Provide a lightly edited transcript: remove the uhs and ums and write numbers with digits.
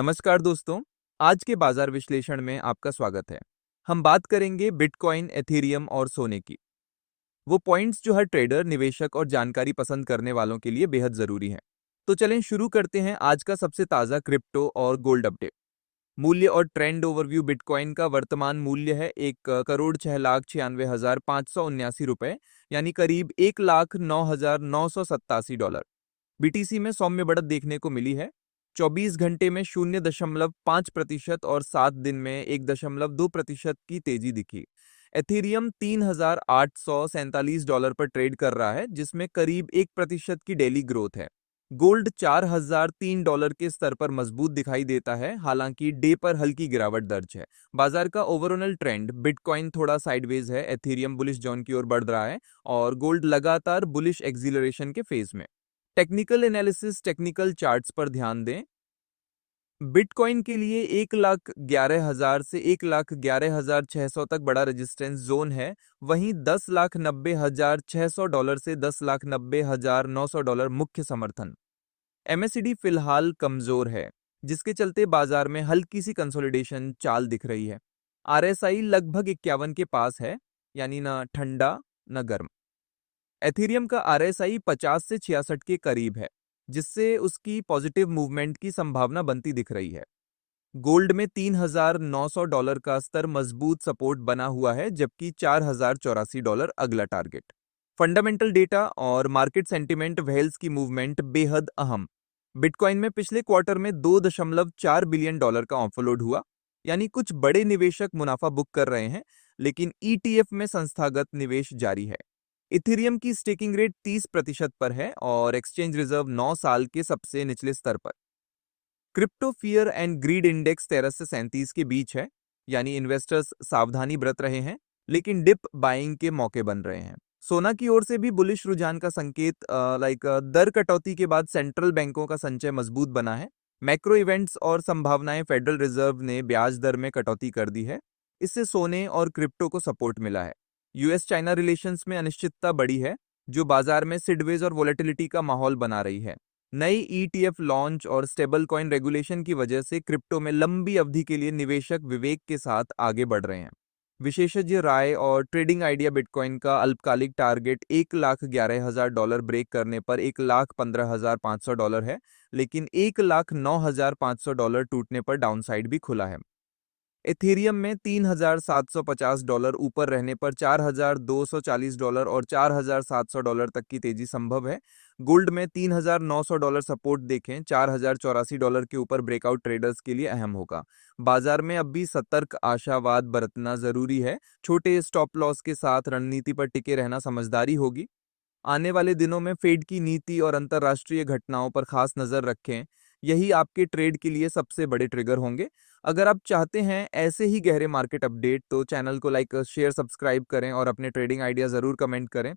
नमस्कार दोस्तों। आज के बाजार विश्लेषण में आपका स्वागत है। हम बात करेंगे बिटकॉइन, एथेरियम और सोने की। वो पॉइंट्स जो हर ट्रेडर, निवेशक और जानकारी पसंद करने वालों के लिए बेहद जरूरी हैं। तो चलें शुरू करते हैं आज का सबसे ताज़ा क्रिप्टो और गोल्ड अपडेट। मूल्य और ट्रेंड ओवरव्यू। बिटकॉइन का वर्तमान मूल्य है 1,96,96,579 रुपए, यानी करीब 1,09,987 डॉलर। बीटीसी में सौम्य बढ़त देखने को मिली है। 24 घंटे में 0.5% और 7 दिन में 1.2% की तेजी दिखी। एथेरियम $3,847 पर ट्रेड कर रहा है, जिसमें करीब 1% की डेली ग्रोथ है। गोल्ड $4,003 के स्तर पर मजबूत दिखाई देता है, हालांकि डे पर हल्की गिरावट दर्ज है। बाजार का ओवरऑल ट्रेंड, बिटकॉइन थोड़ा साइडवेज है, एथेरियम बुलिश जोन की ओर बढ़ रहा है और गोल्ड लगातार बुलिश एक्सिलरेशन के फेज में। टेक्निकल एनालिसिस, टेक्निकल चार्ट्स पर ध्यान दें। बिटकॉइन के लिए 1,11,000 से 1,11,600 तक बड़ा रेजिस्टेंस जोन है। वहीं $10,90,600 से $10,90,900 मुख्य समर्थन। एमएससीडी फिलहाल कमजोर है, जिसके चलते बाजार में हल्की सी कंसोलिडेशन चाल दिख रही है। आरएसआई लगभग 51 के पास है, यानी ना ठंडा न गर्म। एथेरियम का आरएसआई 50 से 66 के करीब है, जिससे उसकी पॉजिटिव मूवमेंट की संभावना बनती दिख रही है। गोल्ड में $3,900 का स्तर मजबूत सपोर्ट बना हुआ है, जबकि $4,084 अगला टारगेट। फंडामेंटल डेटा और मार्केट सेंटिमेंट वेल्स की मूवमेंट बेहद अहम। बिटकॉइन में पिछले क्वार्टर में $2.4 बिलियन का ऑफलोड हुआ, यानी कुछ बड़े निवेशक मुनाफा बुक कर रहे हैं, लेकिन ईटीएफ में संस्थागत निवेश जारी है। इथेरियम की स्टेकिंग रेट 30% पर है और एक्सचेंज रिजर्व 9 साल के सबसे निचले स्तर पर। Crypto fear and greed index 13 से 37 के बीच है, यानी इन्वेस्टर्स सावधानी बरत रहे हैं, लेकिन डिप बाइंग के मौके बन रहे हैं। सोना की ओर से भी बुलिश रुझान का संकेत, दर कटौती के बाद सेंट्रल बैंकों का संचय मजबूत बना है। मैक्रो इवेंट्स और संभावनाएं, फेडरल रिजर्व ने ब्याज दर में कटौती कर दी है। इससे सोने और क्रिप्टो को सपोर्ट मिला है। यूएस चाइना रिलेशंस में अनिश्चितता बढ़ी है, जो बाजार में सिडवेज और वोलेटिलिटी का माहौल बना रही है। नई ईटीएफ लॉन्च और स्टेबल कॉइन रेगुलेशन की वजह से क्रिप्टो में लंबी अवधि के लिए निवेशक विवेक के साथ आगे बढ़ रहे हैं। विशेषज्ञ राय और ट्रेडिंग आइडिया, बिटकॉइन का अल्पकालिक टारगेट $1,11,000 ब्रेक करने पर $1,15,500 है, लेकिन $1,09,500 टूटने पर डाउनसाइड भी खुला है। एथेरियम में $3,750 ऊपर रहने पर $4,240 और $4,700 तक की तेजी संभव है। गोल्ड में $3,900 सपोर्ट देखें, $4,084 के ऊपर ब्रेकआउट ट्रेडर्स के लिए अहम होगा। बाजार में अब भी सतर्क आशावाद बरतना जरूरी है। छोटे स्टॉप लॉस के साथ रणनीति पर टिके रहना समझदारी होगी। आने वाले दिनों में फेड की नीति और अंतर्राष्ट्रीय घटनाओं पर खास नजर रखें। यही आपके ट्रेड के लिए सबसे बड़े ट्रिगर होंगे। अगर आप चाहते हैं ऐसे ही गहरे मार्केट अपडेट, तो चैनल को लाइक, शेयर, सब्सक्राइब करें और अपने ट्रेडिंग आइडिया जरूर कमेंट करें।